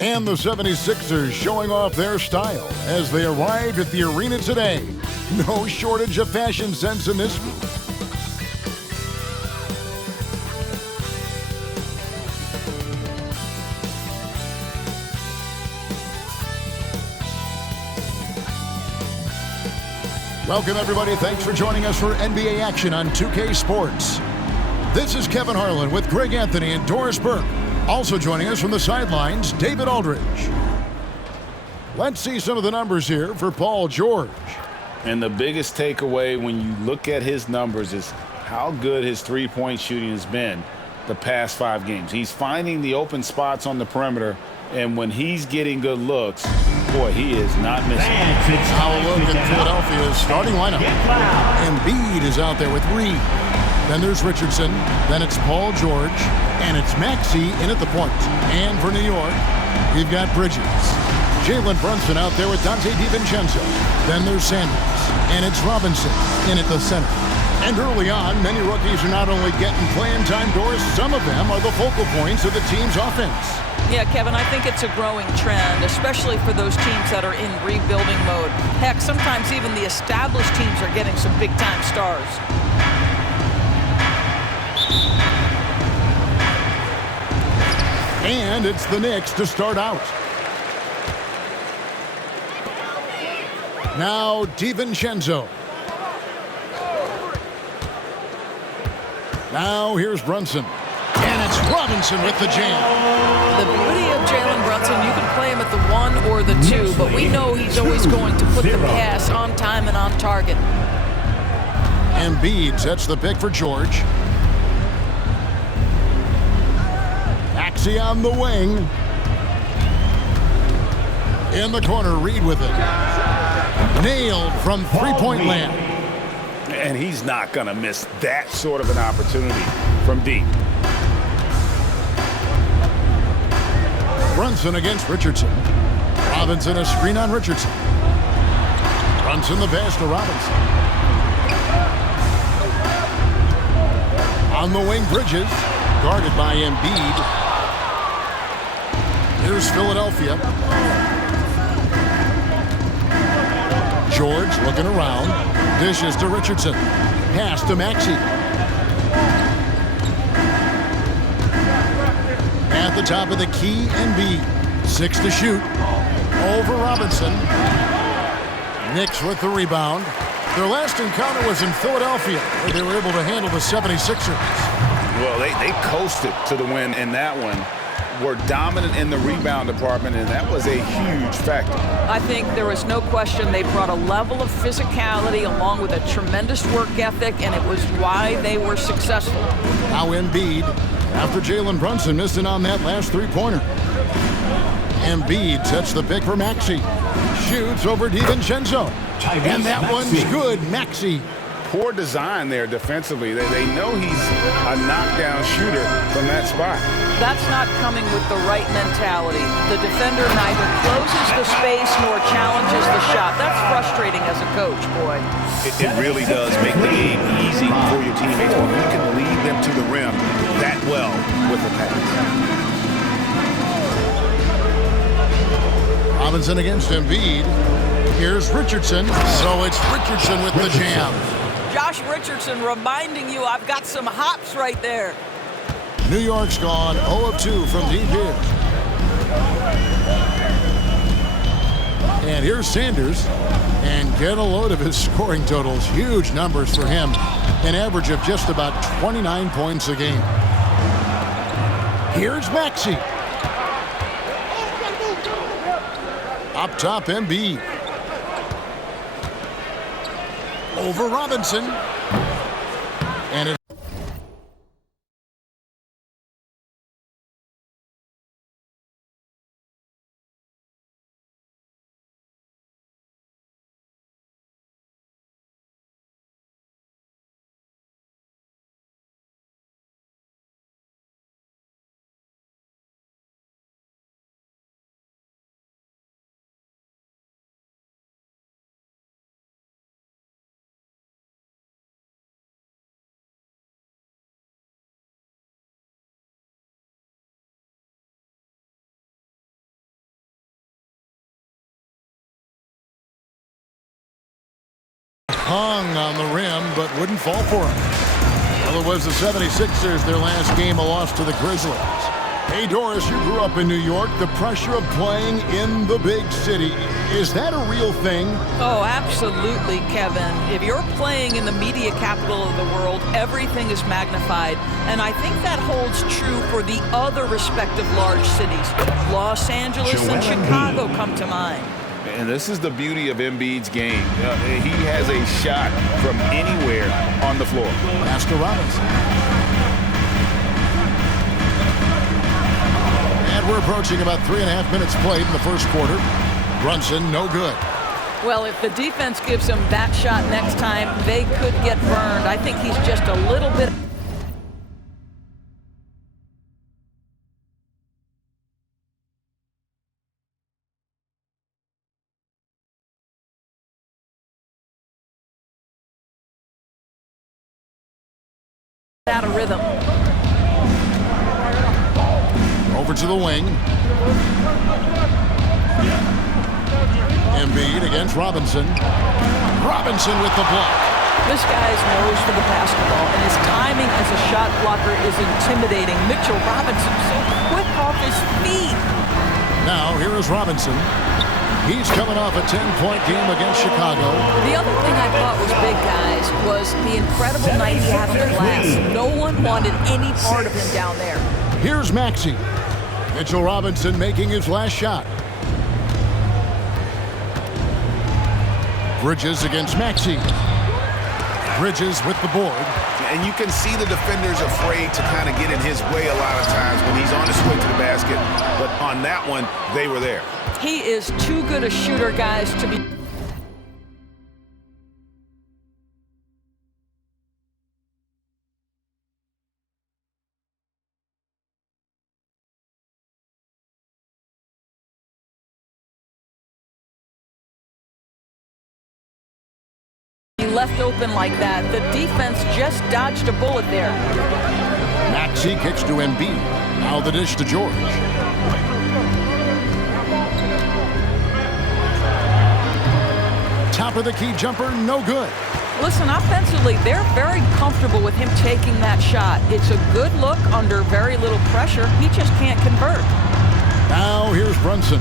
And the 76ers showing off their style as they arrived at the arena today. No shortage of fashion sense in this group. Welcome, everybody. Thanks for joining us for NBA action on 2K Sports. This is Kevin Harlan with Greg Anthony and Doris Burke. Also joining us from the sidelines, David Aldridge. Let's see some of the numbers here for Paul George. And the biggest takeaway when you look at his numbers is how good his three-point shooting has been the past 5 games. He's finding the open spots on the perimeter, and when he's getting good looks, boy, he is not missing. Now a look at Philadelphia's starting lineup. Embiid is out there with Reed. Then there's Richardson. Then it's Paul George. And it's Maxey in at the point. And for New York, we've got Bridges. Jalen Brunson out there with Dante DiVincenzo. Then there's Sanders. And it's Robinson in at the center. And early on, many rookies are not only getting playing time, Doris, some of them are the focal points of the team's offense. Yeah, Kevin, I think it's a growing trend, especially for those teams that are in rebuilding mode. Heck, sometimes even the established teams are getting some big-time stars. And it's the Knicks to start out. Now DiVincenzo. Now here's Brunson. And it's Robinson with the jam. The beauty of Jalen Brunson, you can play him at the 1 or the 2, but we know he's always going to put the pass on time and on target. Embiid sets the pick for George. Maxey on the wing. In the corner, Reed with it. Nailed from three-point land. And he's not going to miss that sort of an opportunity from deep. Brunson against Richardson. Robinson a screen on Richardson. Brunson the pass to Robinson. On the wing, Bridges. Guarded by Embiid. Here's Philadelphia. George looking around. Dishes to Richardson. Pass to Maxey. At the top of the key, Embiid. 6 to shoot. Over Robinson. Knicks with the rebound. Their last encounter was in Philadelphia, where they were able to handle the 76ers. Well, they coasted to the win in that one. Were dominant in the rebound department, and that was a huge factor. I think there was no question they brought a level of physicality along with a tremendous work ethic, and it was why they were successful. Now Embiid, after Jalen Brunson missing on that last three-pointer. Embiid sets the pick for Maxey. Shoots over DiVincenzo. And that one's good, Maxey. Poor design there defensively. They know he's a knockdown shooter from that spot. That's not coming with the right mentality. The defender neither closes the space nor challenges the shot. That's frustrating as a coach, boy. It really does make the game easy for your teammates when you can lead them to the rim that well with the pass. Robinson against Embiid. Here's Richardson. So it's Richardson with the jam. Josh Richardson reminding you I've got some hops right there. New York's gone 0 of 2 from deep here. And here's Sanders. And get a load of his scoring totals. Huge numbers for him. An average of just about 29 points a game. Here's Maxey. Up top, Embiid. Over Robinson. And it hung on the rim, but wouldn't fall for him. Well, it was the 76ers, their last game, a loss to the Grizzlies. Hey, Doris, you grew up in New York. The pressure of playing in the big city, is that a real thing? Oh, absolutely, Kevin. If you're playing in the media capital of the world, everything is magnified. And I think that holds true for the other respective large cities. Los Angeles and Chicago come to mind. And this is the beauty of Embiid's game. He has a shot from anywhere on the floor. Master Robinson. And we're approaching about 3.5 minutes played in the first quarter. Brunson, no good. Well, if the defense gives him that shot next time, they could get burned. I think he's just a little bit... out of rhythm. Over to the wing. Embiid against Robinson. Robinson with the block. This guy's nose for the basketball, and his timing as a shot blocker is intimidating. Mitchell Robinson so quick off his feet. Now here is Robinson. He's coming off a 10-point game against Chicago. The other thing I thought was big, guys, was the incredible night he had on the glass. No one wanted any part of him down there. Here's Maxey. Mitchell Robinson making his last shot. Bridges against Maxey. Bridges with the board. And you can see the defenders afraid to kind of get in his way a lot of times when he's on his way to the basket. But on that one, they were there. He is too good a shooter, guys, to be... left open like that. The defense just dodged a bullet there. Maxey kicks to Embiid. Now the dish to George. Top of the key jumper, no good. Listen, offensively, they're very comfortable with him taking that shot. It's a good look under very little pressure. He just can't convert. Now here's Brunson.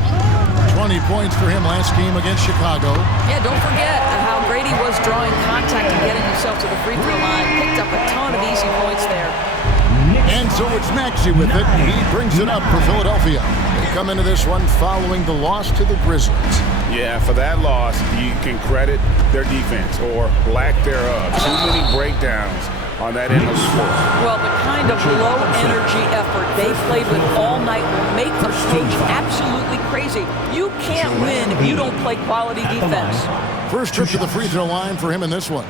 20 points for him last game against Chicago. Yeah, don't forget how great he was drawing contact and getting himself to the free throw line. Picked up a ton of easy points there. And so it's Maxey with it. He brings it up for Philadelphia. They come into this one following the loss to the Grizzlies. Yeah, for that loss, you can credit their defense or lack thereof. Too many breakdowns on that end of the floor. Well, the kind of low-energy effort they played with all night will make the coach absolutely crazy. You can't win if you don't play quality defense. First trip to the free throw line for him in this one.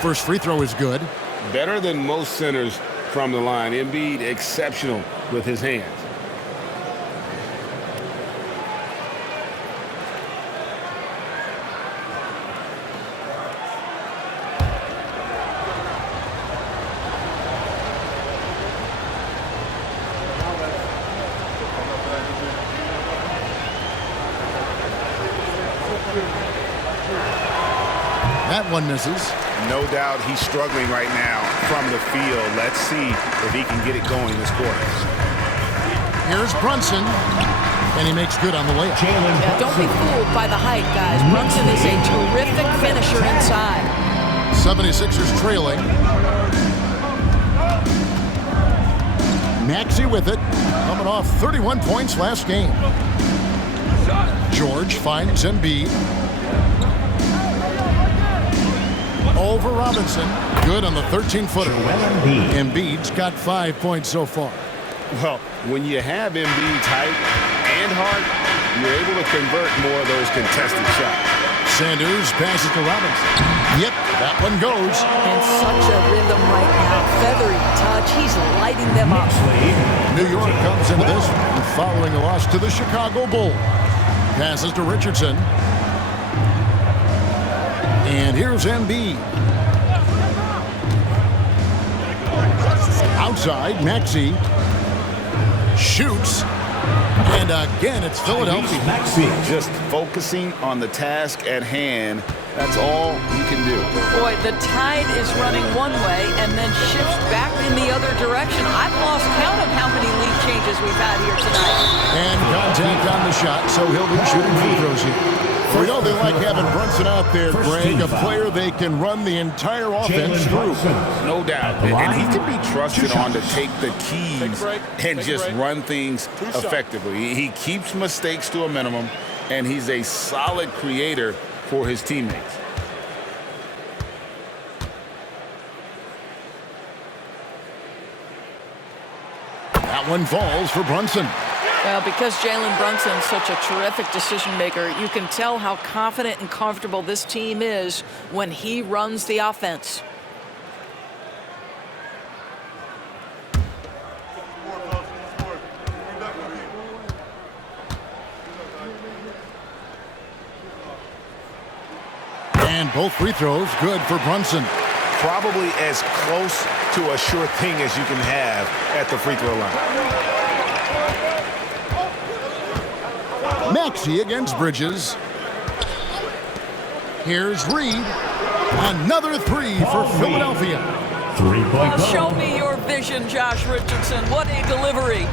First free throw is good. Better than most centers from the line. Embiid exceptional with his hands. That one misses. No doubt he's struggling right now from the field. Let's see if he can get it going this quarter. Here's Brunson, and he makes good on the layup. Yeah, don't be fooled by the height, guys. Brunson is a terrific finisher inside. 76ers trailing. Maxey with it, coming off 31 points last game. George finds Embiid. Over Robinson. Good on the 13-footer. Embiid's got 5 points so far. Well, when you have Embiid's height and heart, you're able to convert more of those contested shots. Sanders passes to Robinson. Yep, that one goes. In such a rhythm right now. Feathery touch. He's lighting them up. New York comes into this following a loss to the Chicago Bulls. Passes to Richardson. And here's Embiid. Outside, Maxey shoots. And again, it's Philadelphia. Just focusing on the task at hand. That's all you can do. Boy, the tide is running one way and then shifts back in the other direction. I've lost count of how many lead changes we've had here tonight. And contact on the shot, so he'll be shooting free throws here. We know they like having Brunson out there, Greg, a player they can run the entire offense through. No doubt. And he can be trusted on to take the keys and just run things effectively. He keeps mistakes to a minimum, and he's a solid creator for his teammates. That one falls for Brunson. Well, because Jalen Brunson's such a terrific decision maker, you can tell how confident and comfortable this team is when he runs the offense. And both free throws good for Brunson. Probably as close to a sure thing as you can have at the free throw line. Maxey against Bridges. Here's Reed. Another three for Philadelphia. Show me your vision, Josh Richardson. What a delivery.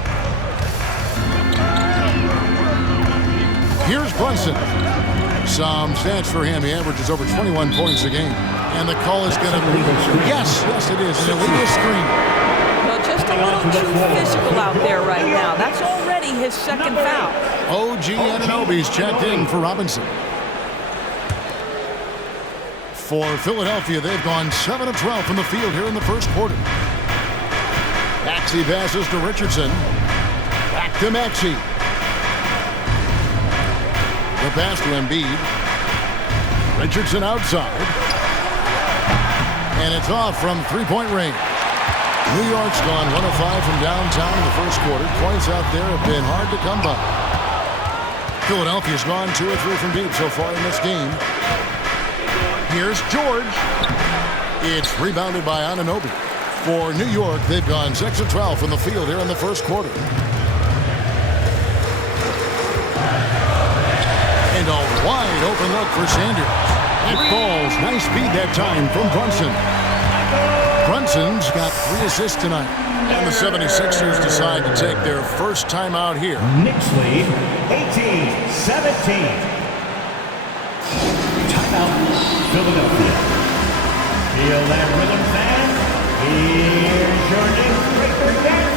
Here's Brunson. Some stats for him. He averages over 21 points a game. And the call is going to be, yes, it is, an illegal screen. Well, just a little too physical out there right now. That's already his second foul. OG Anunoby's checked in for Robinson. For Philadelphia, they've gone 7 of 12 from the field here in the first quarter. Maxey passes to Richardson. Back to Maxey. The pass to Embiid. Richardson outside. And it's off from three-point range. New York's gone 1 of 5 from downtown in the first quarter. Points out there have been hard to come by. Philadelphia's gone 2 of 3 from deep so far in this game. Here's George. It's rebounded by Anunoby. For New York, they've gone 6 of 12 from the field here in the first quarter. And a wide open look for Sanders. It falls. Nice speed that time from Brunson. Brunson's got 3 assists tonight. And the 76ers decide to take their first time out here. Knicks lead 18-17. Timeout, Philadelphia. Feel that rhythm, fans? Here's your Knicks breaker, Jackson.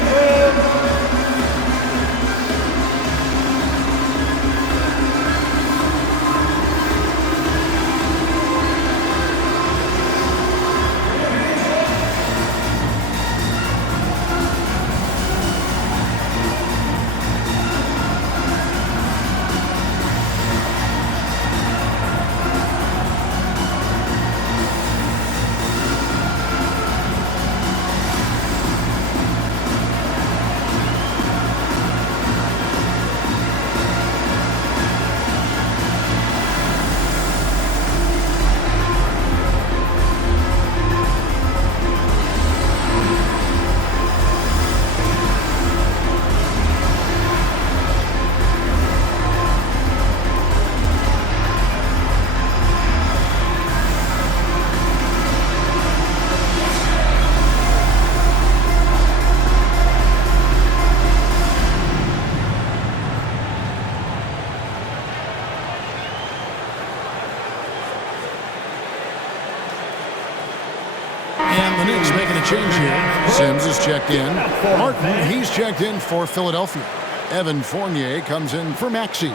And the Knicks making a change here. Sims is checked in. Martin, he's checked in for Philadelphia. Evan Fournier comes in for Maxey.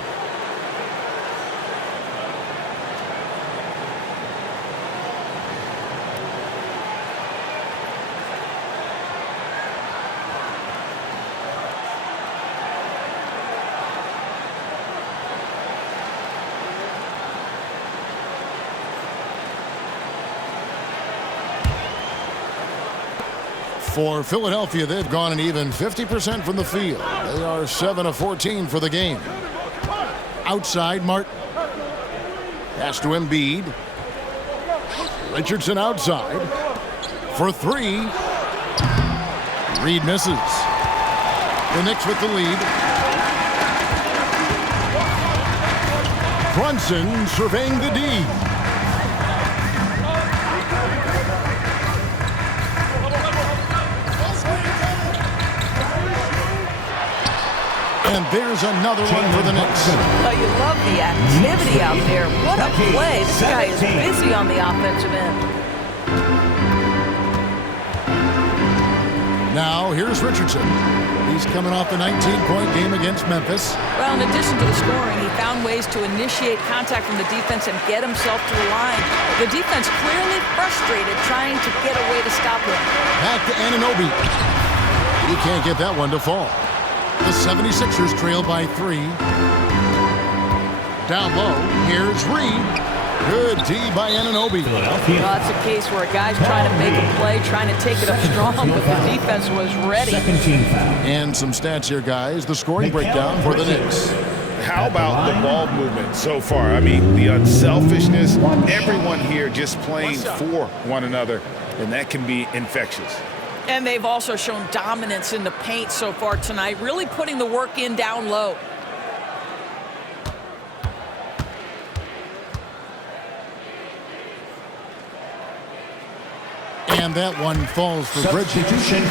For Philadelphia, they've gone an even 50% from the field. They are 7 of 14 for the game. Outside, Martin. Pass to Embiid. Richardson outside. For three. Reed misses. The Knicks with the lead. Brunson surveying the D. And there's another one for the Knicks. Well, you love the activity out there. What a play. This guy is busy on the offensive end. Now, here's Richardson. He's coming off the 19-point game against Memphis. Well, in addition to the scoring, he found ways to initiate contact from the defense and get himself to the line. The defense clearly frustrated trying to get a way to stop him. Back to Anunoby. He can't get that one to fall. The 76ers trail by 3. Down low, here's Reed. Good D by Anunoby. Well, that's a case where a guy's trying to make a play, trying to take it up strong, but the defense was ready. And some stats here, guys. The scoring breakdown for the Knicks. How about the ball movement so far? I mean, the unselfishness, everyone here just playing for one another, and that can be infectious. And they've also shown dominance in the paint so far tonight, really putting the work in down low. And that one falls for Bridges.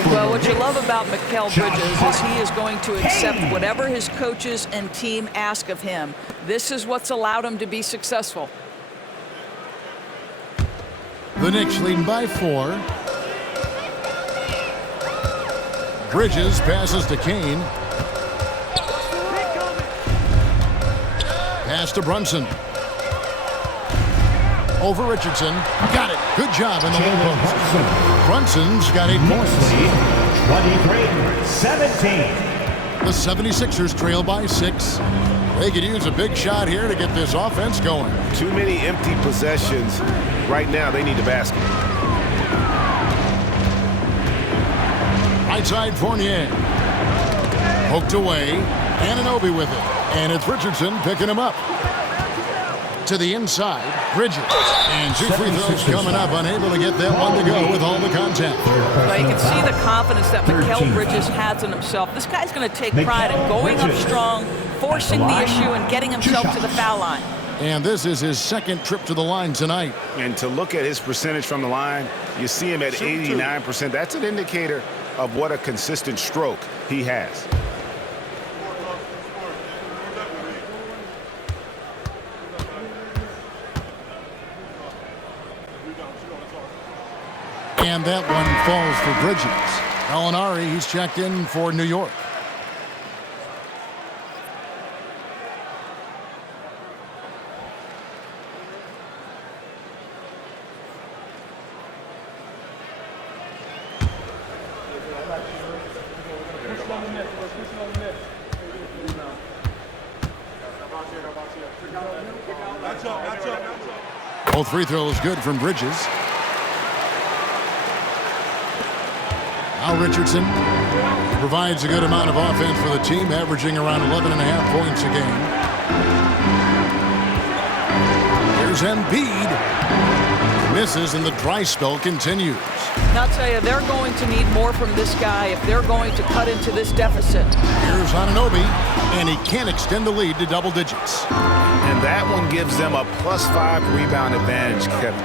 Well, what you love about Mikal Bridges is he is going to accept whatever his coaches and team ask of him. This is what's allowed him to be successful. The Knicks leading by 4. Bridges passes to Kane. Pass to Brunson. Over Richardson. Got it. Good job in the low post. Brunson's got 8 points. 23-17. The 76ers trail by 6. They could use a big shot here to get this offense going. Too many empty possessions. Right now, they need the basket. Right side, Fournier. Poked away. Anunoby with it. And it's Richardson picking him up. To the inside, Bridges. And 2 free throws coming up. Unable to get that one to go with all the contact. Well, you can see the confidence that Mikal Bridges has in himself. This guy's going to take pride in going up strong, forcing the issue, and getting himself to the foul line. And this is his second trip to the line tonight. And to look at his percentage from the line, you see him at 89%. That's an indicator of what a consistent stroke he has. And that one falls for Bridges. Alinari, he's checked in for New York. Both free throws good from Bridges. Now Richardson provides a good amount of offense for the team, averaging around 11.5 points a game. Here's Embiid. Misses, and the dry spell continues. Now, I'll tell you, they're going to need more from this guy if they're going to cut into this deficit. Here's Anunoby, and he can't extend the lead to double digits. And that one gives them a +5 rebound advantage, Kevin.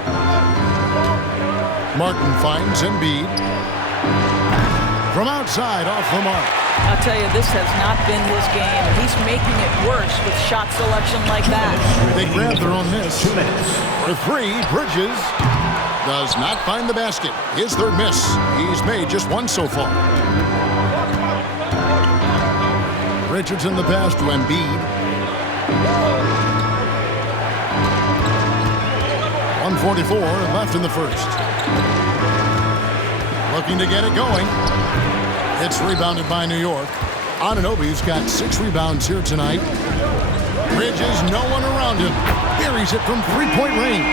Martin finds Embiid. From outside, off the mark. I'll tell you, this has not been his game, and he's making it worse with shot selection like that. They grab their own miss. 2 minutes. For 3, Bridges does not find the basket. His third miss. He's made just 1 so far. Richardson the pass to Embiid. 1:44 left in the first. Looking to get it going. It's rebounded by New York. Anunoby's got 6 rebounds here tonight. Bridges, no one around him. Buries it from three-point range.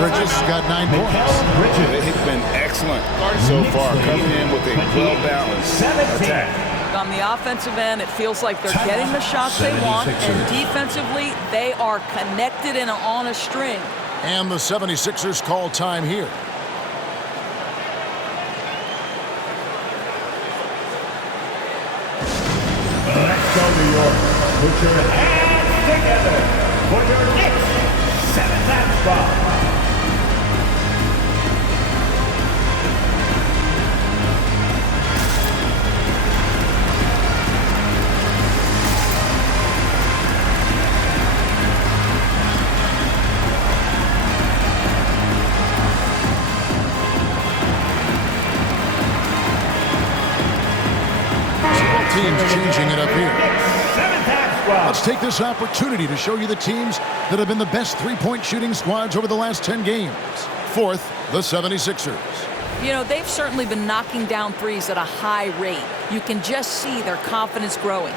Bridges got 9 points. They've been excellent so far, coming in with a well-balanced attack. On the offensive end, it feels like they're getting the shots they want, and defensively, they are connected and on a string. And the 76ers call time here. Let's go, New York. Put your hands together for your Knicks 7th spot. Teams changing it up here. Let's take this opportunity to show you the teams that have been the best three-point shooting squads over the last 10 games. Fourth, the 76ers. You know, they've certainly been knocking down threes at a high rate. You can just see their confidence growing.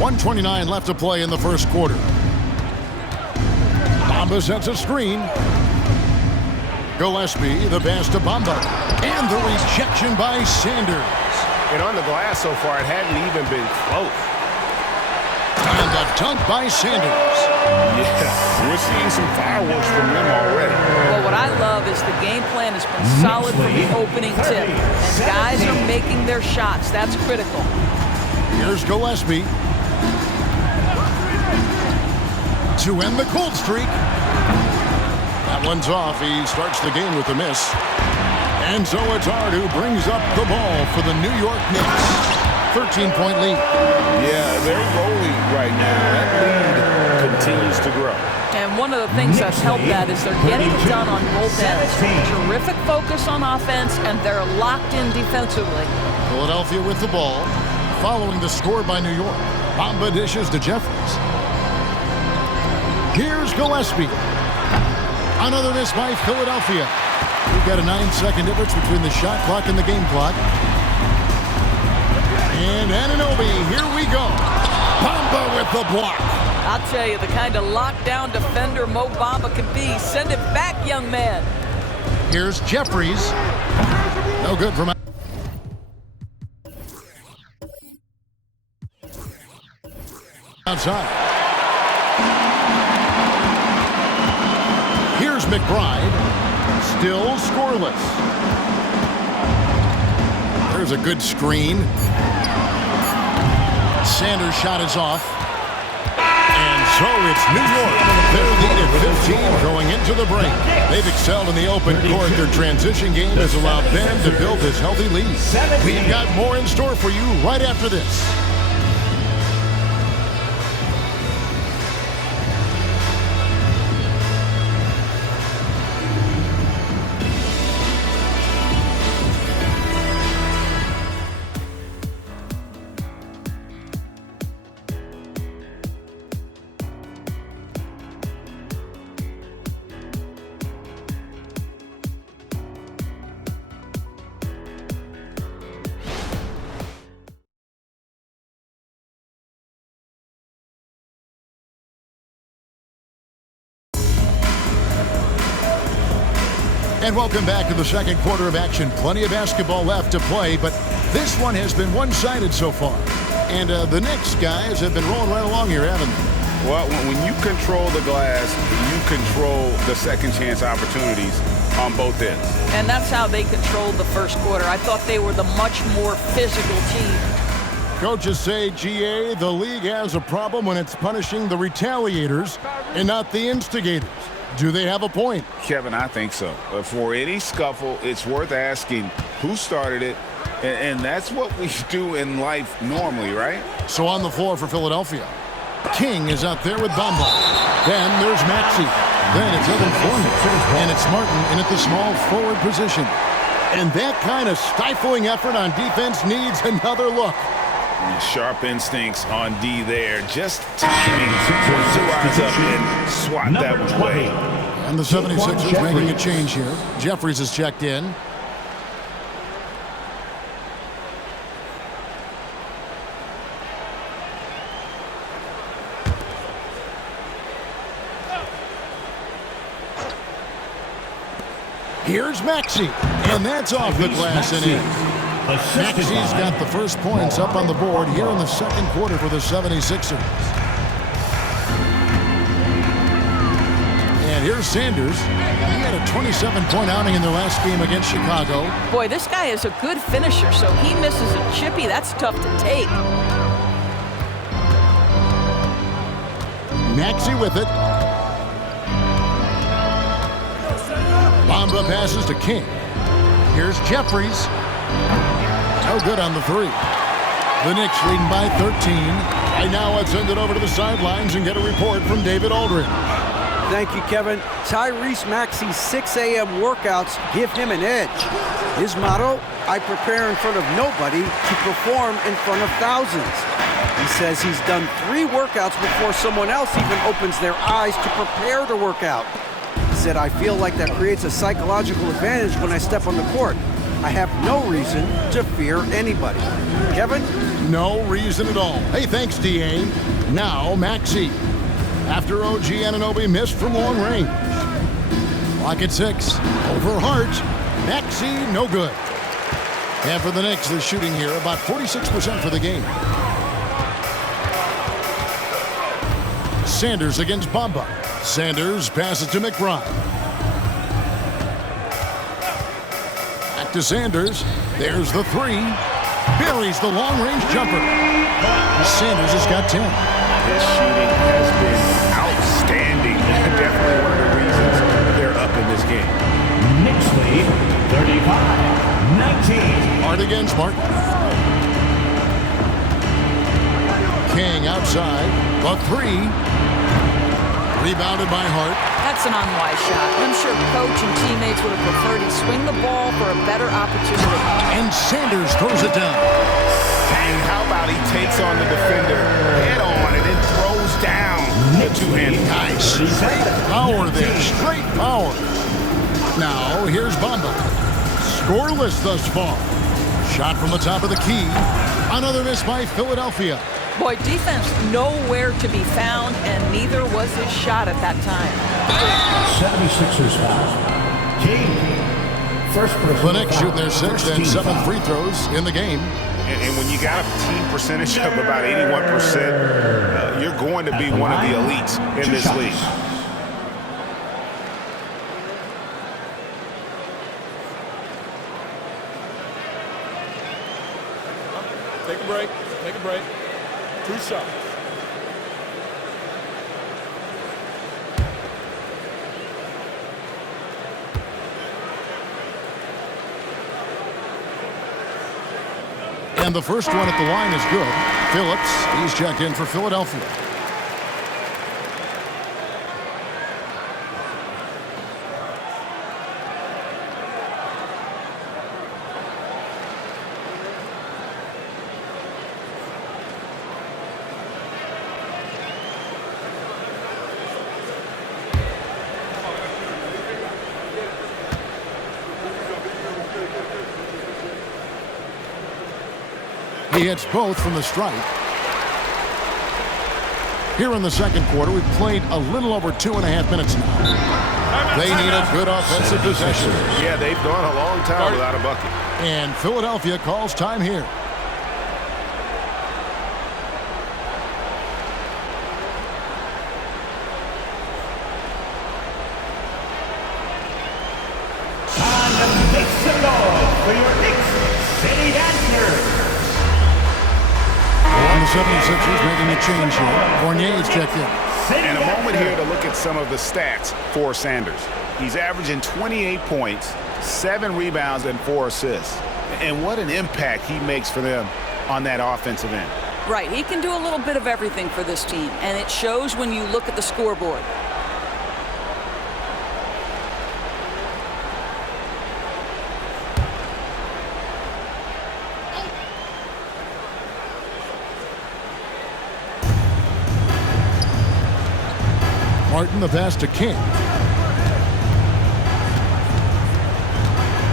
.129 left to play in the first quarter. Bamba sets a screen. Gillespie, the pass to Bamba. And the rejection by Sanders. And on the glass so far, it hadn't even been close. And the dunk by Sanders. Yeah, we're seeing some fireworks from them already. Well, what I love is the game plan has been solid from the opening tip. And guys are making their shots. That's critical. Here's Gillespie. To end the cold streak. That one's off. He starts the game with a miss. And so it's Hart who brings up the ball for the New York Knicks. 13-point lead. Yeah, they're rolling right now. That lead continues to grow. And one of the things that's helped that is they're getting it done on both ends. Terrific focus on offense, and they're locked in defensively. Philadelphia with the ball. Following the score by New York. Bamba dishes to Jeffries. Here's Gillespie. Another miss by Philadelphia. We've got a 9-second difference between the shot clock and the game clock. And Anunoby, here we go. Bamba with the block. I'll tell you, the kind of lockdown defender Mo Bamba can be. Send it back, young man. Here's Jeffries. No good from outside. Here's McBride. Still scoreless. There's a good screen. Sanders' shot is off. And so it's New York. They're lead at 15 going into the break. They've excelled in the open court. Their transition game has allowed them to build this healthy lead. We've got more in store for you right after this. And welcome back to the second quarter of action. Plenty of basketball left to play, but this one has been one-sided so far. And the Knicks guys have been rolling right along here, haven't they? Well, when you control the glass, you control the second chance opportunities on both ends. And that's how they controlled the first quarter. I thought they were the much more physical team. Coaches say, GA, the league has a problem when it's punishing the retaliators and not the instigators. Do they have a point? Kevin, I think so. For any scuffle, it's worth asking who started it, and that's what we do in life normally, right? So on the floor for Philadelphia, King is out there with Bamba. Then there's Maxey. Then it's Evan Fournier. And it's Martin in at the small forward position. And that kind of stifling effort on defense needs another look. Sharp instincts on D there. Just timing. 2 eyes up and swat that one away. And the 76ers making a change here. Jeffries is checked in. Here's Maxey, and that's off the glass and in. Maxey's got the first points up on the board here in the second quarter for the 76ers. And here's Sanders. He had a 27-point outing in their last game against Chicago. Boy, this guy is a good finisher, so he misses a chippy. That's tough to take. Maxey with it. Bamba passes to King. Here's Jeffries. No good on the three. The Knicks leading by 13. And now let's send it over to the sidelines and get a report from David Aldridge. Thank you, Kevin. Tyrese Maxey's 6 a.m. workouts give him an edge. His motto, I prepare in front of nobody to perform in front of thousands. He says he's done 3 workouts before someone else even opens their eyes to prepare to work out. He said, I feel like that creates a psychological advantage when I step on the court. I have no reason to fear anybody. Kevin? No reason at all. Hey, thanks, D.A. Now, Maxey. After OG Anunoby missed from long range. Clock at 6. Over Hart. Maxey, no good. And for the Knicks, they're shooting here about 46% for the game. Sanders against Bamba. Sanders passes to McBride. Back to Sanders. There's the three. Buries the long-range jumper. Sanders has got 10. His shooting has been outstanding. Definitely one of the reasons they're up in this game. Knicks lead 35-19. Hart against Martin. King outside. The three. Rebounded by Hart. That's an unwise shot. I'm sure coach and teammates would have preferred he swing the ball for a better opportunity. And Sanders throws it down. Dang, how about he takes on the defender head on and then throws down the two-handed. Nice. Straight power there. Straight power. Now, here's Bamba. Scoreless thus far. Shot from the top of the key. Another miss by Philadelphia. Boy, defense nowhere to be found, and neither was his shot at that time. 76ers foul. King. First person. The Knicks shooting their 6th and 7th free throws in the game. And when you got a team percentage of about 81%, you're going to be one of the elites in this league. Take a break. Take a break. 2 shots. And the first one at the line is good. Phillips, he's checked in for Philadelphia. He hits both from the stripe. Here in the second quarter, we've played a little over 2.5 minutes now. They need a good offensive possession. Yeah, they've gone a long time without a bucket. And Philadelphia calls time here. Time to make some noise for your Knicks City Dancers. And the 76ers making a change here. Fournier is checked in. And a moment here to look at some of the stats for Sanders. He's averaging 28 points, 7 rebounds, and 4 assists. And what an impact he makes for them on that offensive end. Right, he can do a little bit of everything for this team, and it shows when you look at the scoreboard. Martin, the pass to King.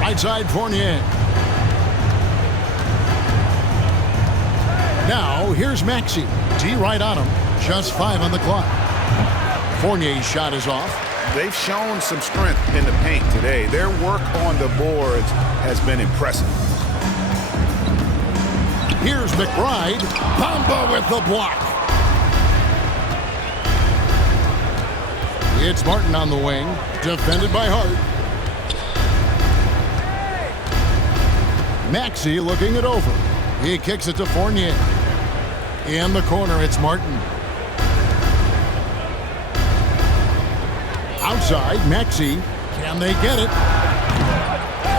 Right side, Fournier. Now, here's Maxey. D right on him. Just 5 on the clock. Fournier's shot is off. They've shown some strength in the paint today. Their work on the boards has been impressive. Here's McBride. Bamba with the block. It's Martin on the wing. Defended by Hart. Maxey looking it over. He kicks it to Fournier. In the corner, it's Martin. Outside, Maxey. Can they get it?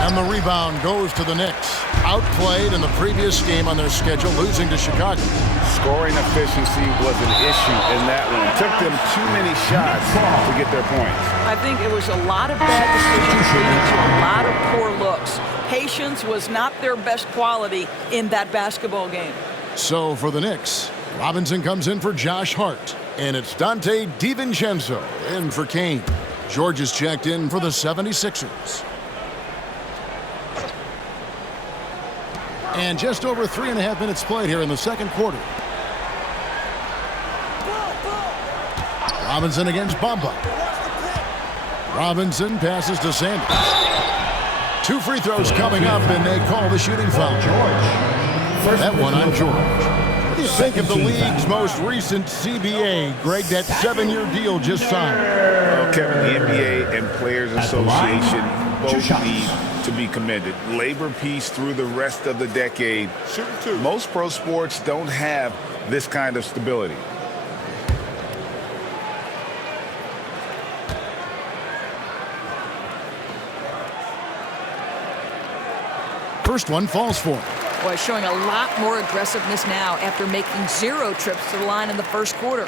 And the rebound goes to the Knicks. Outplayed in the previous game on their schedule, losing to Chicago. Scoring efficiency was an issue in that one. Took them too many shots to get their points. I think it was a lot of bad decisions leading to a lot of poor looks. Patience was not their best quality in that basketball game. So for the Knicks, Robinson comes in for Josh Hart. And it's Dante DiVincenzo in for Kane. George is checked in for the 76ers. And just over 3.5 minutes played here in the second quarter. Robinson against Bamba. Robinson passes to Sanders. 2 free throws coming up, and they call the shooting foul. That one on George. What do you think of the league's most recent CBA, Greg, that 7-year deal just signed? Well, Kevin, the NBA and Players Association both need to be commended. Labor peace through the rest of the decade. Most pro sports don't have this kind of stability. First one falls for him. Boy, showing a lot more aggressiveness now after making 0 trips to the line in the first quarter.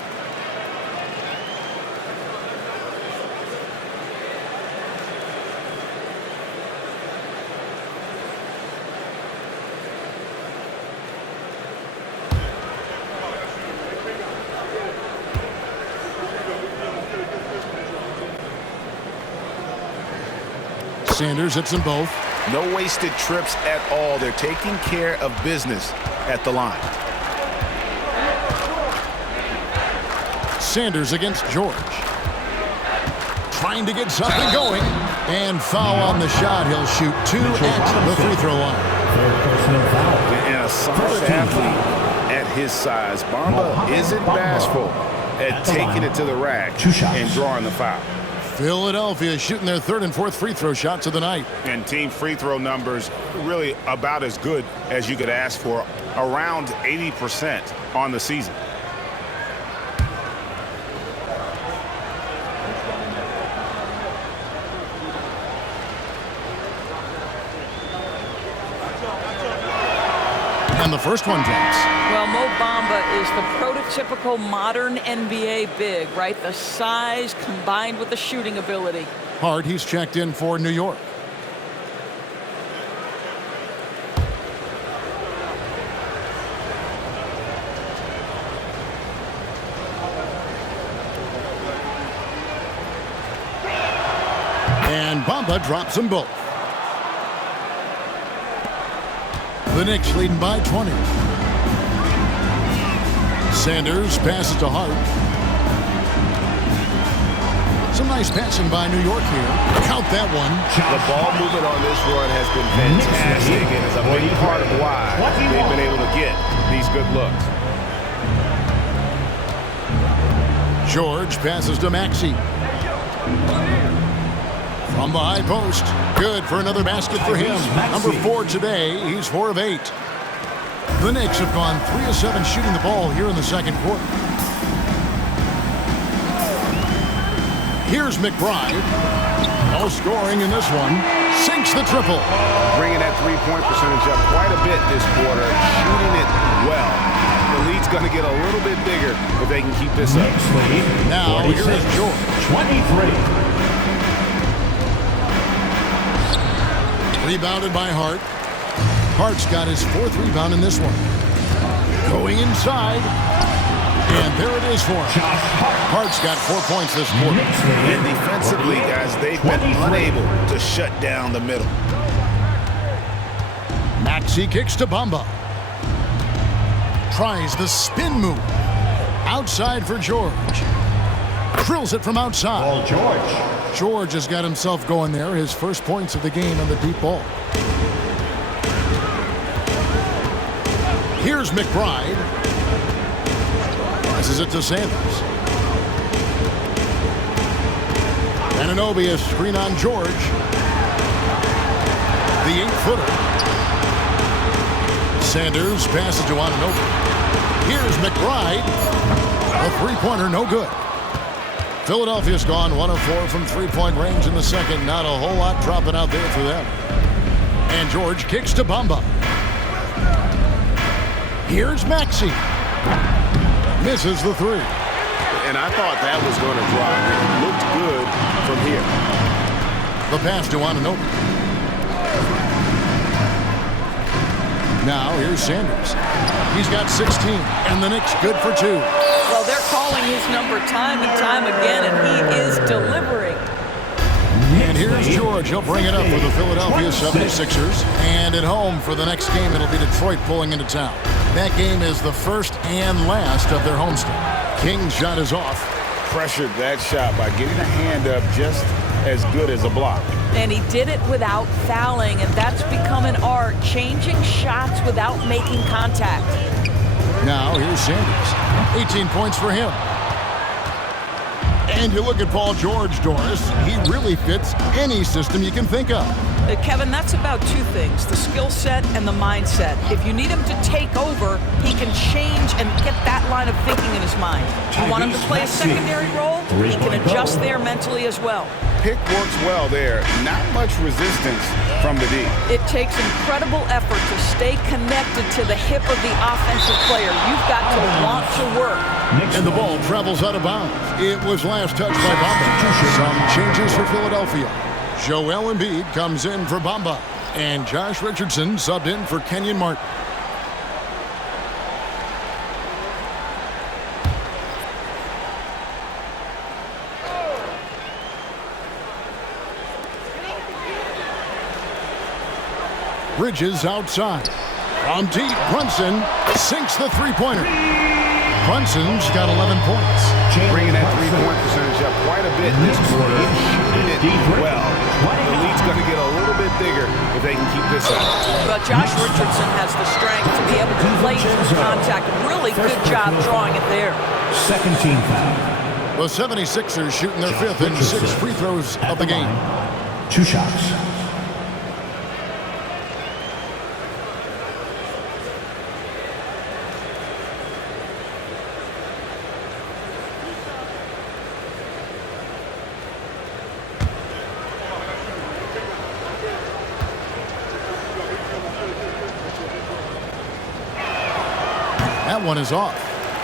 Sanders hits them both. No wasted trips at all. They're taking care of business at the line. Sanders against George. Trying to get something going. And foul on the shot. He'll shoot 2 at the free throw line. And a solid athlete at his size. Bamba isn't bashful at taking it to the rack and drawing the foul. Philadelphia shooting their 3rd and 4th free throw shots of the night. And team free throw numbers really about as good as you could ask for, around 80% on the season. And the first one drops. Well, Mo Bamba is the prototypical modern NBA big, right? The size combined with the shooting ability. Hart, he's checked in for New York. And Bamba drops them both. The Knicks leading by 20. Sanders passes to Hart. Some nice passing by New York here. Count that one. The ball movement on this run has been fantastic and is a big part of why they've been able to get these good looks. George passes to Maxey. From the high post. Good for another basket for him. Number 4 today. He's 4 of 8. The Knicks have gone 3 of 7 shooting the ball here in the second quarter. Here's McBride. No scoring in this one. Sinks the triple. Bringing that three-point percentage up quite a bit this quarter. Shooting it well. The lead's going to get a little bit bigger if they can keep this up. Now here is George. 23. Rebounded by Hart. Hart's got his 4th rebound in this one. Going inside. And there it is for him. Hart's got 4 points this quarter. And defensively, guys, they've been unable to shut down the middle. Maxey kicks to Bamba. Tries the spin move. Outside for George. Drills it from outside. Paul George. George has got himself going there. His first points of the game on the deep ball. Here's McBride. Passes it to Sanders. Anunoby, a screen on George. The 8-footer. Sanders passes to Anunoby. Here's McBride. A three-pointer, no good. Philadelphia's gone 1 of 4 from three-point range in the second. Not a whole lot dropping out there for them. And George kicks to Bamba. Here's Maxey. Misses the three. And I thought that was going to drop. It looked good from here. The pass to Anunoby. Now here's Sanders. He's got 16, and the Knicks good for 2. Well, they're calling his number time and time again, and he is delivering. And here's George. He'll bring it up for the Philadelphia 76ers. And at home for the next game, it'll be Detroit pulling into town. That game is the first and last of their homestand. King's shot is off. Pressured that shot by getting a hand up just as good as a block. And he did it without fouling, and that's become an art, changing shots without making contact. Now here's Sanders. 18 points for him. And you look at Paul George, Doris. He really fits any system you can think of. Kevin, that's about two things, the skill set and the mindset. If you need him to take over, he can change and get that line of thinking in his mind. You want him to play a secondary role, he can adjust there mentally as well. Pick works well there. Not much resistance from the D. It takes incredible effort to stay connected to the hip of the offensive player. You've got to want to work. And the ball travels out of bounds. It was last touched by Bamba. Some changes for Philadelphia. Joel Embiid comes in for Bamba. And Josh Richardson subbed in for Kenyon Martin. Bridges outside. From deep, Brunson sinks the three-pointer. Brunson's got 11 points. Bringing that three-point percentage up quite a bit this quarter. He's shooting it well. The lead's going to get a little bit bigger if they can keep this up. But Josh Richardson has the strength to be able to play through contact. Really good job drawing it there. Second team foul. The 76ers shooting their fifth and 6 free throws of the game. 2 shots. That one is off.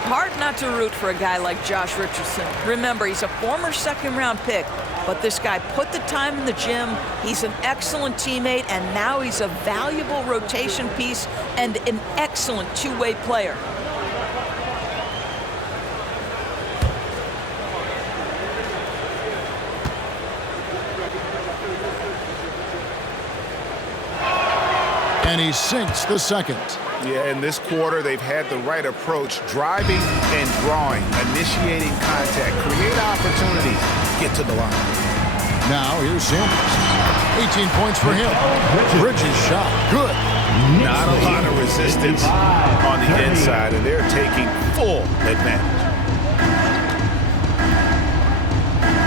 Hard not to root for a guy like Josh Richardson. Remember, he's a former second-round pick, but this guy put the time in the gym. He's an excellent teammate, and now he's a valuable rotation piece and an excellent two-way player. And he sinks the second. Yeah, in this quarter, they've had the right approach, driving and drawing, initiating contact, create opportunities, get to the line. Now here's Sanders. 18 points for him. Bridges shot. Good. Not a lot of resistance on the inside, and they're taking full advantage.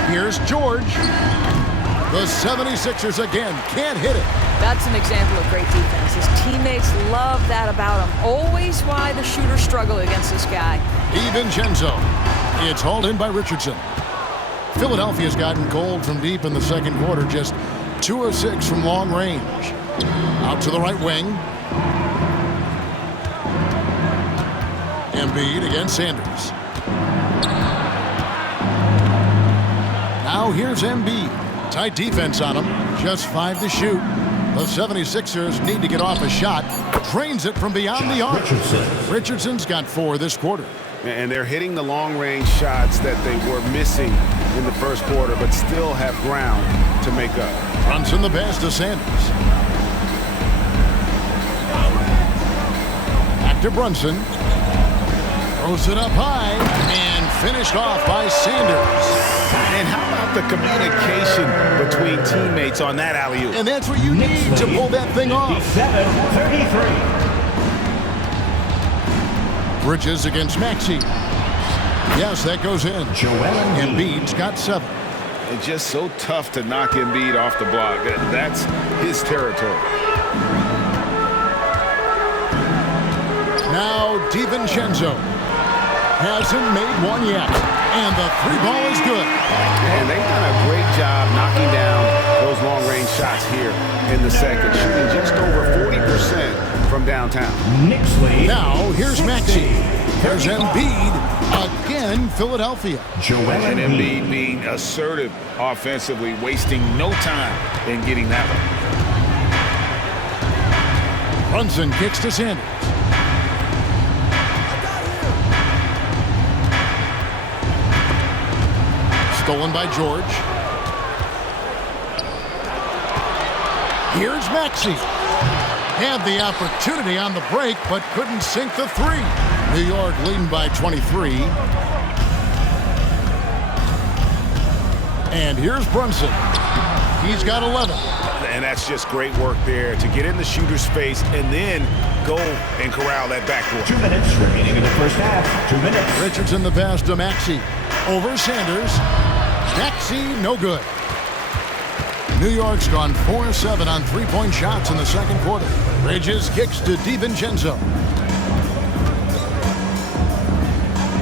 Here's George. The 76ers again can't hit it. That's an example of great defense. His teammates love that about him. Always why the shooters struggle against this guy. DiVincenzo. It's hauled in by Richardson. Philadelphia's gotten cold from deep in the second quarter. Just 2 of 6 from long range. Out to the right wing. Embiid against Sanders. Now here's Embiid. Tight defense on him. Just 5 to shoot. The 76ers need to get off a shot. Drains it from beyond the arc. Richardson's got 4 this quarter. And they're hitting the long-range shots that they were missing in the first quarter, but still have ground to make up. Brunson the pass to Sanders. Back to Brunson. Throws it up high and finished off by Sanders. And how about the communication between teammates on that alley-oop? And that's what you need to pull that thing off. 33. Bridges against Maxey. Yes, that goes in. Embiid's got 7. It's just so tough to knock Embiid off the block. That's his territory. Now DiVincenzo hasn't made one yet, and the 3 ball is good. And they've done a great job knocking down those long-range shots here in the second, shooting just over 40% from downtown. Knicks lead. Now here's Maxey. There's Embiid again, Philadelphia. And Embiid being assertive offensively, wasting no time in getting that one. Brunson kicks to Sanders. Stolen by George. Here's Maxey. Had the opportunity on the break, but couldn't sink the 3. New York leading by 23. And here's Brunson. He's got 11. And that's just great work there to get in the shooter's face and then go and corral that backcourt. 2 minutes remaining in the first half. 2 minutes. Richardson the pass to Maxey. Over Sanders. Maxey, no good. New York's gone 4-7 on 3-point shots in the second quarter. Bridges kicks to DiVincenzo.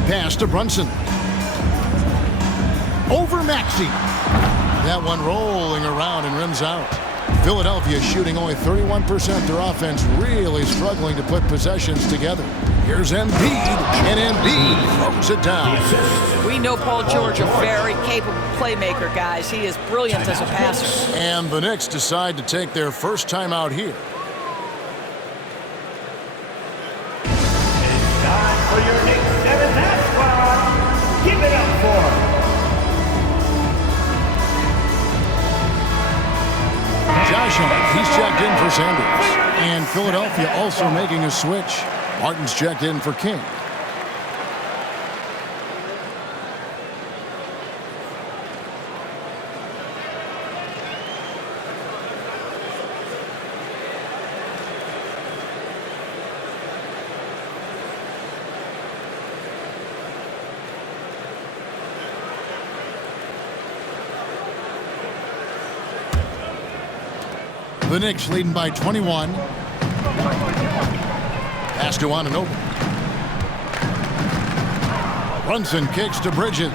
Pass to Brunson. Over Maxey. That one rolling around and rims out. Philadelphia shooting only 31%. Their offense really struggling to put possessions together. Here's Embiid, and Embiid throws it down. We know Paul George, a very capable playmaker, guys. He is brilliant as a passer. And the Knicks decide to take their first time out here. It's time for your Knicks 7th half squad. Give it up for Josh Hart, he's checked in for Sanders. And Philadelphia also making a switch. Martin's checked in for King. The Knicks leading by 21. Pass to Anunoby. Brunson kicks to Bridges.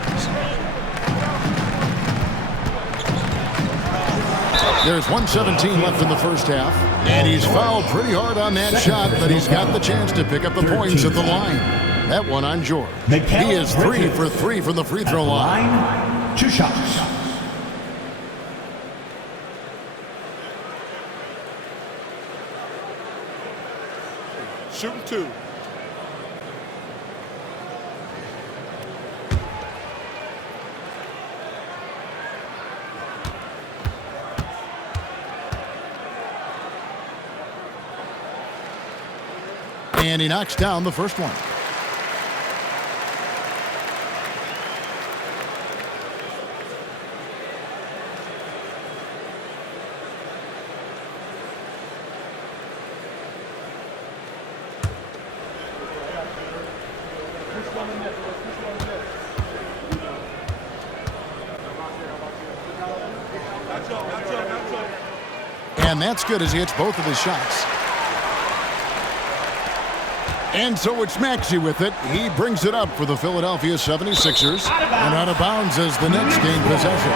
There's 1:17 left in the first half. And he's fouled pretty hard on that shot, but he's got the chance to pick up the points at the line. That one on George. He is 3 for 3 from the free throw line. 2 shots. Shooting 2. And he knocks down the first one. And that's good as he hits both of his shots. And so it's Maxey with it. He brings it up for the Philadelphia 76ers. And out of bounds as the Knicks gain possession.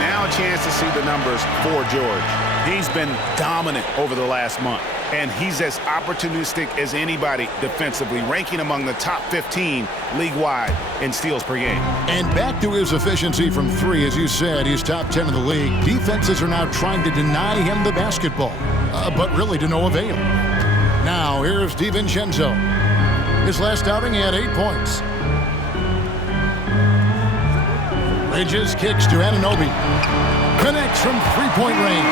Now a chance to see the numbers for George. He's been dominant over the last month. And he's as opportunistic as anybody defensively, ranking among the top 15 league-wide in steals per game. And back to his efficiency from 3, as you said, he's top 10 in the league. Defenses are now trying to deny him the basketball, but really to no avail. Now, here's DiVincenzo. His last outing, he had 8 points. Bridges kicks to Anunoby. Connects from three-point range.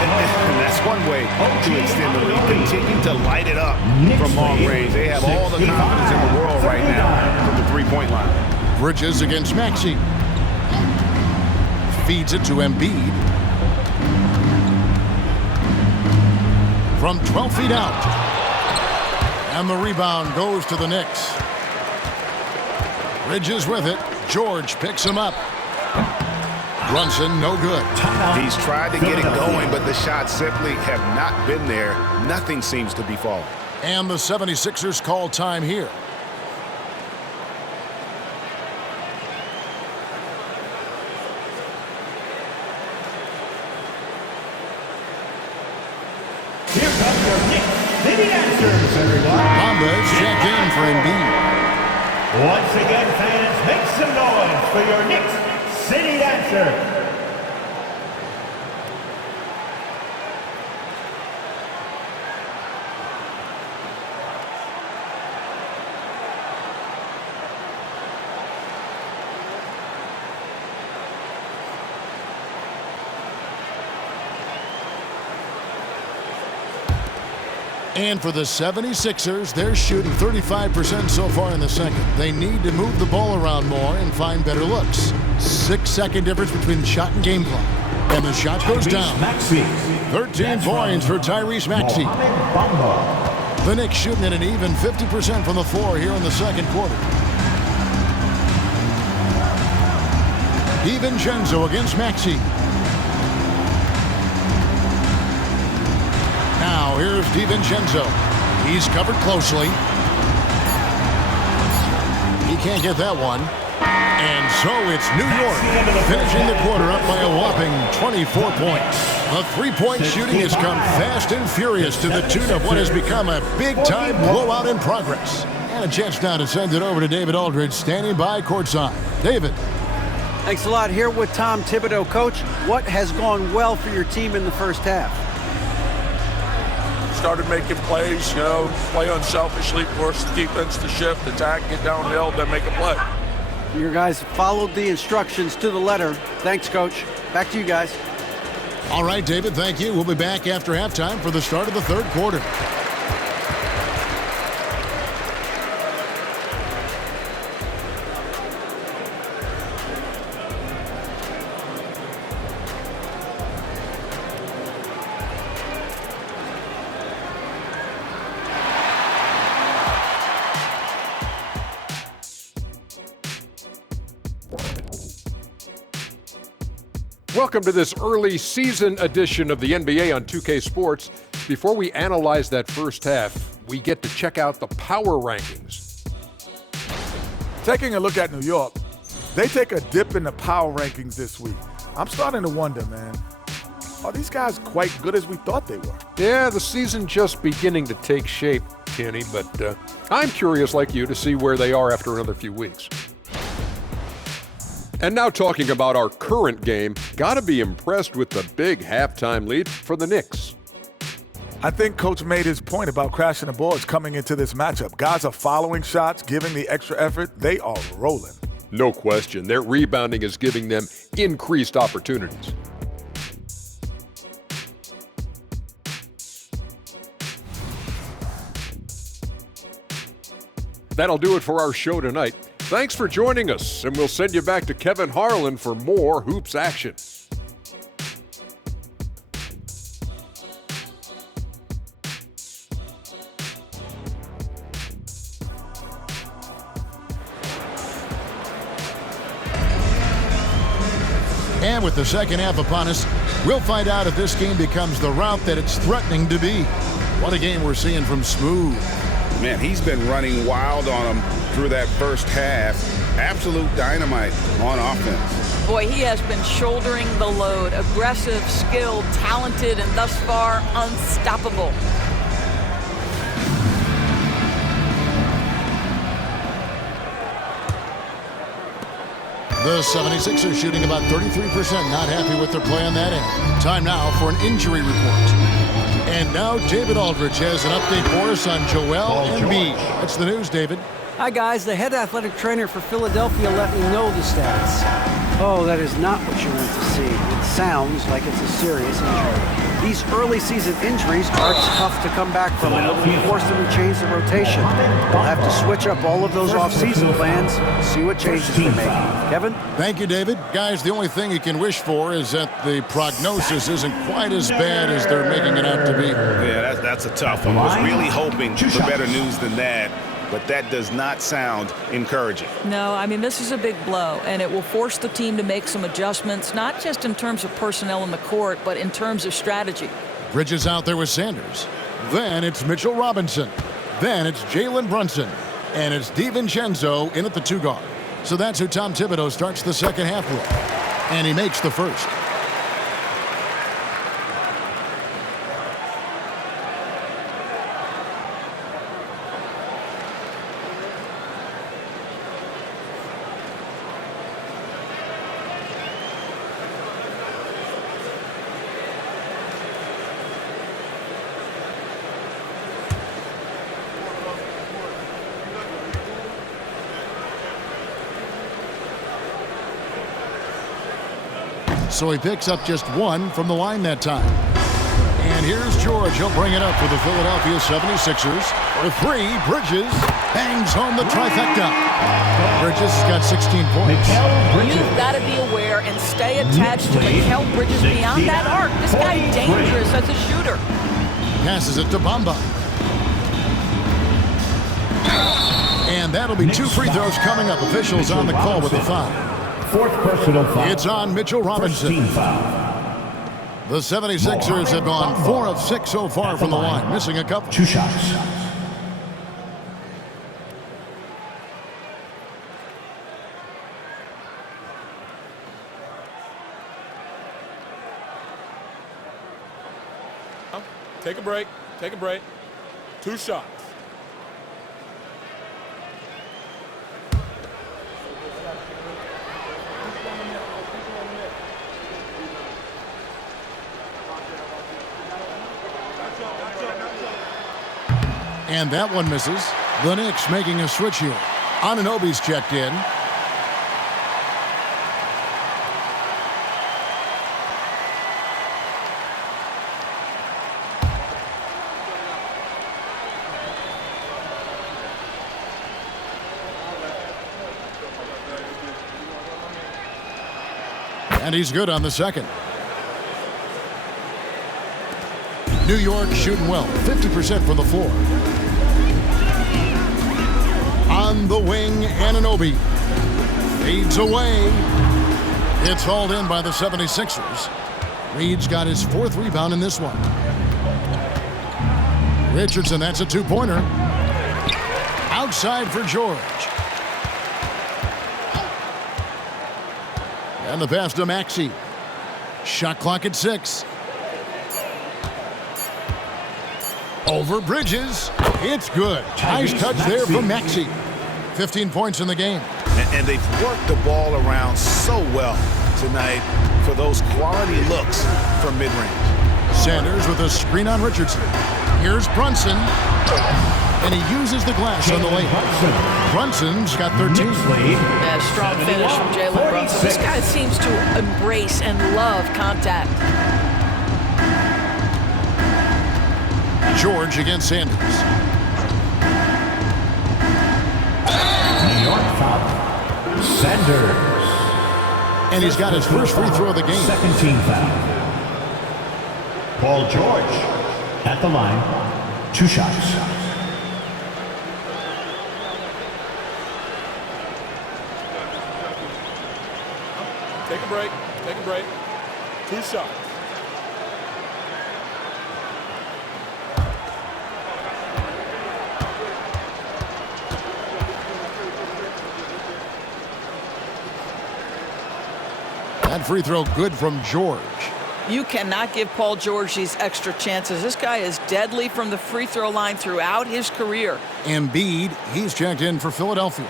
And that's one way to extend the lead. Continue to light it up from long range. They have all the confidence in the world right now from the three-point line. Bridges against Maxey. Feeds it to Embiid. From 12 feet out. And the rebound goes to the Knicks. Bridges with it. George picks him up. Brunson, no good. He's tried to get it going, but the shots simply have not been there. Nothing seems to be falling. And the 76ers call time here. Here comes your Knicks City Dancers, everyone. Bombas check in for Embiid. Once again, fans, make some noise for your Knicks City Dancers. And for the 76ers, they're shooting 35% so far in the second. They need to move the ball around more and find better looks. 6-second difference between the shot and game clock. And the shot goes down. 13 points for Tyrese Maxey. The Knicks shooting at an even 50% from the floor here in the second quarter. DiVincenzo against Maxey. Now here's DiVincenzo. He's covered closely. He can't get that one. And so it's New York finishing the quarter up by a whopping 24 points. The three-point shooting has come fast and furious to the tune of what has become a big-time blowout in progress. And a chance now to send it over to David Aldridge standing by courtside. David. Thanks a lot. Here with Tom Thibodeau. Coach, what has gone well for your team in the first half? Started making plays, play unselfishly, force the defense to shift, attack, get downhill, then make a play. Your guys followed the instructions to the letter. Thanks, Coach. Back to you guys. All right, David, thank you. We'll be back after halftime for the start of the third quarter. Welcome to this early season edition of the NBA on 2K Sports. Before we analyze that first half, we get to check out the power rankings. Taking a look at New York, they take a dip in the power rankings this week. I'm starting to wonder, man, are these guys quite good as we thought they were? Yeah, the season just beginning to take shape, Kenny, but I'm curious like you to see where they are after another few weeks. And now talking about our current game, gotta be impressed with the big halftime lead for the Knicks. I think Coach made his point about crashing the boards coming into this matchup. Guys are following shots, giving the extra effort. They are rolling. No question, their rebounding is giving them increased opportunities. That'll do it for our show tonight. Thanks for joining us, and we'll send you back to Kevin Harlan for more hoops action. And with the second half upon us, we'll find out if this game becomes the route that it's threatening to be. What a game we're seeing from Smooth. Man, he's been running wild on them through that first half. Absolute dynamite on offense. Boy, he has been shouldering the load. Aggressive, skilled, talented, and thus far unstoppable. The 76ers shooting about 33%. Not happy with their play on that end. Time now for an injury report. And now David Aldridge has an update for us on Joel Embiid. What's the news, David? Hi, guys. The head athletic trainer for Philadelphia let me know the stats. Oh, that is not what you want to see. It sounds like it's a serious injury. These early season injuries are tough to come back from, and it will force them to change the rotation. They'll have to switch up all of those off-season plans, see what changes they make. Kevin? Thank you, David. Guys, the only thing you can wish for is that the prognosis isn't quite as bad as they're making it out to be. Yeah, that's a tough one. I was really hoping for better news than that, but that does not sound encouraging. No, I mean, this is a big blow, and it will force the team to make some adjustments, not just in terms of personnel in the court, but in terms of strategy. Bridges out there with Sanders. Then it's Mitchell Robinson. Then it's Jalen Brunson. And it's DiVincenzo in at the 2 guard. So that's who Tom Thibodeau starts the second half with. And he makes the first. So he picks up just 1 from the line that time. And here's George. He'll bring it up for the Philadelphia 76ers. For 3, Bridges bangs home the trifecta. Bridges has got 16 points. You've got to be aware and stay attached to Mikal Bridges beyond that arc. This guy dangerous as a shooter. Passes it to Bamba. And that'll be 2 free throws coming up. Officials on the call with the foul. 4th personal foul. It's on Mitchell Robinson. The 76ers have gone 4 of 6 so far from the line, missing a couple. 2 shots. Take a break. Take a break. 2 shots. And that one misses. The Knicks making a switch here. Anunoby's checked in. And he's good on the second. New York shooting well, 50% from the floor. On the wing, Anunoby fades away. It's hauled in by the 76ers. Reed's got his 4th rebound in this one. Richardson, that's a 2-pointer. Outside for George. And the pass to Maxey. Shot clock at 6. Over Bridges. It's good. Nice touch there from Maxey. 15 points in the game. And they've worked the ball around so well tonight for those quality looks from mid-range. Sanders with a screen on Richardson. Here's Brunson. And he uses the glass on the lane. Brunson's got 13. A strong finish from Jalen Brunson. This guy seems to embrace and love contact. George against Sanders. New York foul. Sanders. And he's got his first free throw of the game. 2nd team foul. Paul George at the line. 2 shots. Take a break. Take a break. 2 shots. That free throw good from George. You cannot give Paul George these extra chances. This guy is deadly from the free throw line throughout his career. Embiid, he's checked in for Philadelphia.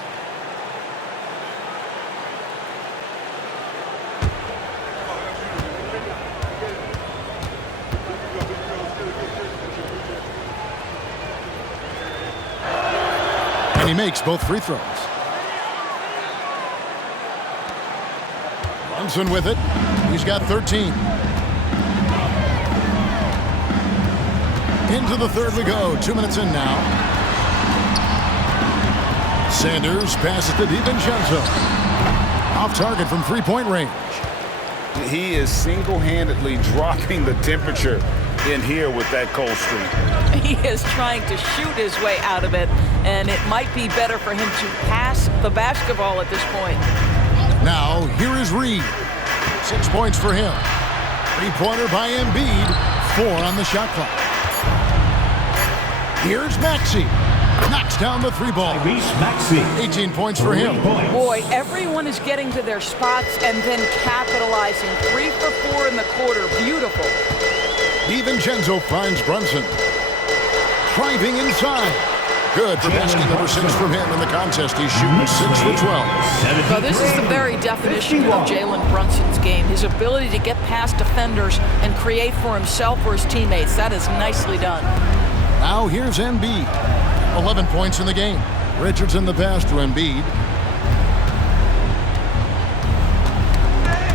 And he makes both free throws. Brunson with it. He's got 13. Into the third we go. 2 minutes in now. Sanders passes to DiVincenzo. Off target from three-point range. He is single-handedly dropping the temperature in here with that cold streak. He is trying to shoot his way out of it, and it might be better for him to pass the basketball at this point. Now, here is Reed. 6 points for him. Three-pointer by Embiid. 4 on the shot clock. Here's Maxey. Knocks down the three ball. 18 points for him. Boy, everyone is getting to their spots and then capitalizing. 3 for 4 in the quarter. Beautiful. DiVincenzo finds Brunson. Driving inside. Good for basket number 6 from him in the contest. He's shooting 6 for 12. Well, this is the very definition of Jalen Brunson's game. His ability to get past defenders and create for himself or his teammates. That is nicely done. Now here's Embiid. 11 points in the game. Richardson the pass to Embiid.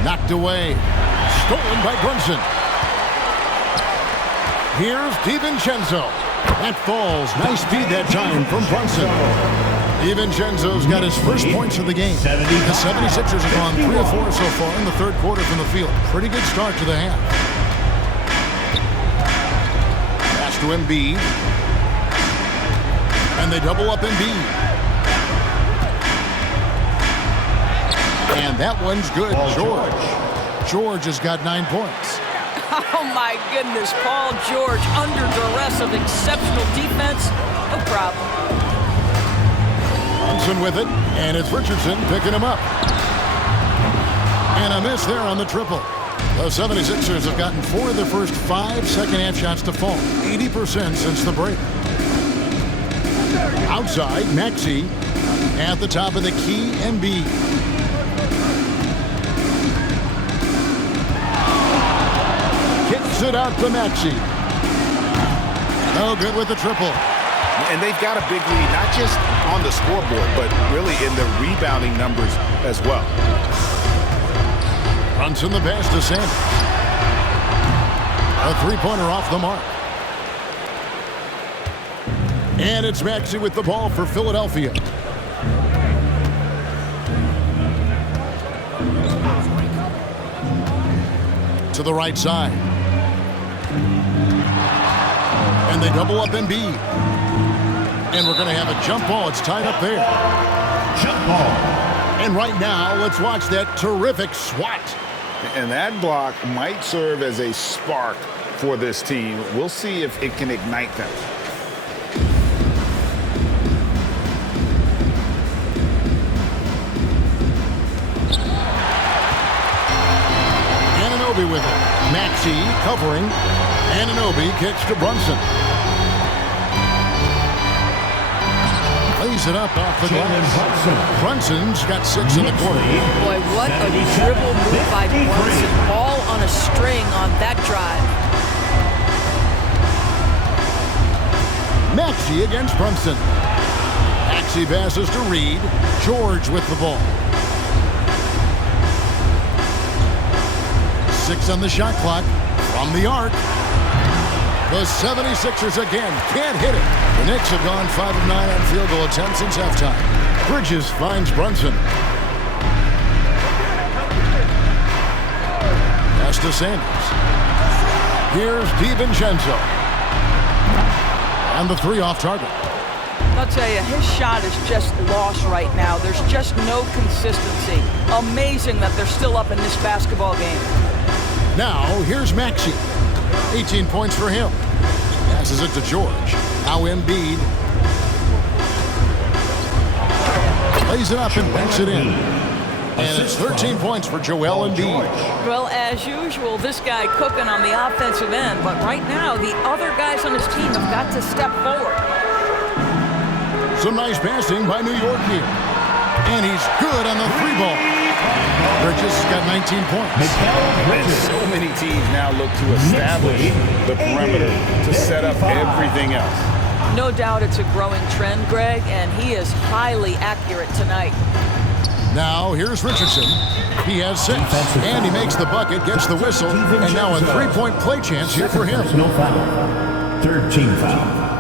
Knocked away. Stolen by Brunson. Here's DiVincenzo. That falls. Nice feed that time from Brunson. DiVincenzo's got his first points of the game. The 76ers have gone 3 of 4 so far in the third quarter from the field. Pretty good start to the half. Pass to Embiid. And they double up Embiid. And that one's good. George has got 9 points. Oh, my goodness. Paul George under duress of exceptional defense. No problem. Brunson with it, and it's Richardson picking him up. And a miss there on the triple. The 76ers have gotten 4 of their first 5 second-half shots to fall. 80% since the break. Outside, Maxey. At the top of the key, Embiid. Kicks it out to Maxey. No good with the triple. And they've got a big lead, not just on the scoreboard, but really in the rebounding numbers as well. Brunson the pass to Sanders. A three-pointer off the mark. And it's Maxey with the ball for Philadelphia. To the right side. And they double up Embiid. And we're going to have a jump ball. It's tied up there. Jump ball. And right now, let's watch that terrific swat. And that block might serve as a spark for this team. We'll see if it can ignite them. With it. Maxey covering. Anunoby kicks to Brunson. Lays it up off the glass. Brunson's got 6 in the quarter. Boy, what a dribble move by Brunson. Ball on a string on that drive. Maxey against Brunson. Maxey passes to Reed. George with the ball. 6 on the shot clock from the arc. The 76ers again can't hit it. The Knicks have gone 5 of 9 on field goal attempts since halftime. Bridges finds Brunson. Pass to Sanders. Here's DiVincenzo. And the 3 off target. I'll tell you, his shot is just lost right now. There's just no consistency. Amazing that they're still up in this basketball game. Now, here's Maxey. 18 points for him. Passes it to George. Now Embiid. Lays it up and banks it in. And it's 13 points for Joel Embiid. Well, as usual, this guy cooking on the offensive end. But right now, the other guys on his team have got to step forward. Some nice passing by New York here. And he's good on the 3 ball. Bridges got 19 points. And so many teams now look to establish the perimeter to set up everything else. No doubt it's a growing trend, Greg, and he is highly accurate tonight. Now here's Richardson. He has 6, and he makes the bucket, gets the whistle, and now a 3-point play chance here for him. No foul. Third team foul.